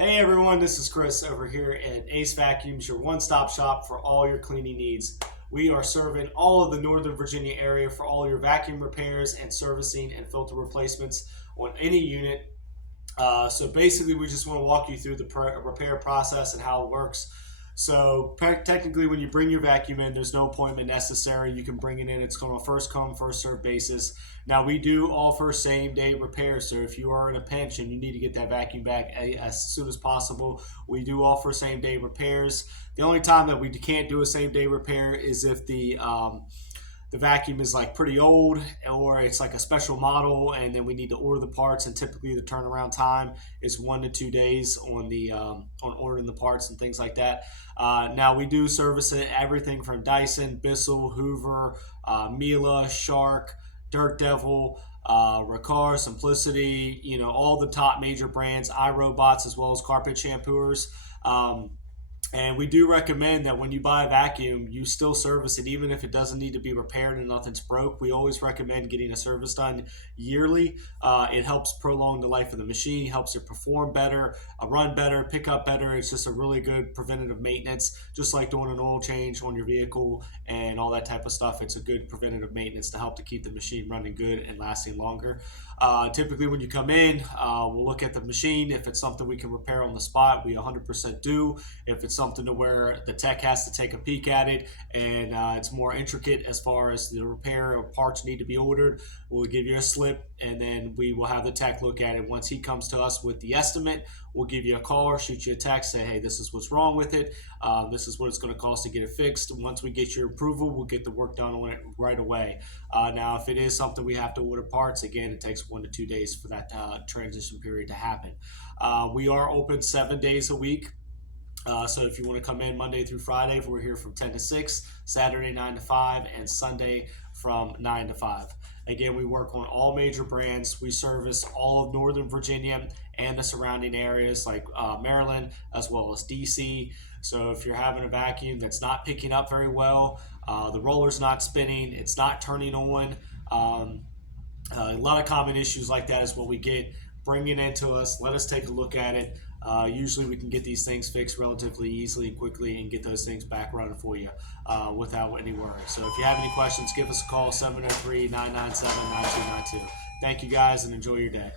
Hey everyone, this is Chris over here at Ace Vacuums, your one-stop shop for all your cleaning needs. We are serving all of the Northern Virginia area for all your vacuum repairs and servicing and filter replacements on any unit. So basically, we just want to walk you through the repair process and how it works. So technically, when you bring your vacuum in, there's no appointment necessary. You can bring it in. It's on a first come, first served basis. Now, we do offer same day repairs. So if you are in a pinch and you need to get that vacuum back as soon as possible, we do offer same day repairs. The only time that we can't do a same day repair is if the vacuum is like pretty old or it's like a special model and then we need to order the parts, and typically the turnaround time is 1 to 2 days on the on ordering the parts and things like that. Now we do service it, everything from Dyson, Bissell, Hoover, Miele, Shark, Dirt Devil, Riccar, Simplicity, all the top major brands, iRobots, as well as carpet shampooers. And we do recommend that when you buy a vacuum, you still service it, even if it doesn't need to be repaired and nothing's broke. We always recommend getting a service done yearly. It helps prolong the life of the machine, helps it perform better, run better, pick up better. It's just a really good preventative maintenance, just like doing an oil change on your vehicle and all that type of stuff. It's a good preventative maintenance to help to keep the machine running good and lasting longer. Typically, when you come in, we'll look at the machine. If it's something we can repair on the spot, we 100% do. If it's something to where the tech has to take a peek at it and it's more intricate as far as the repair or parts need to be ordered, we'll give you a slip and then we will have the tech look at it. Once he comes to us with the estimate, we'll give you a call or shoot you a text, say, hey, this is what's wrong with it. This is what it's going to cost to get it fixed. Once we get your approval, we'll get the work done on it right away. Now, if it is something we have to order parts, again, it takes 1 to 2 days for that transition period to happen. We are open 7 days a week. So if you want to come in Monday through Friday, we're here from 10 to 6, Saturday 9 to 5, and Sunday from 9 to 5. Again, we work on all major brands. We service all of Northern Virginia and the surrounding areas like Maryland, as well as DC. So if you're having a vacuum that's not picking up very well, the roller's not spinning, it's not turning on, a lot of common issues like that is what we get. Bring it into us, let us take a look at it. Usually we can get these things fixed relatively easily and quickly and get those things back running for you without any worry. So if you have any questions, give us a call, 703-997-9292. Thank you guys and enjoy your day.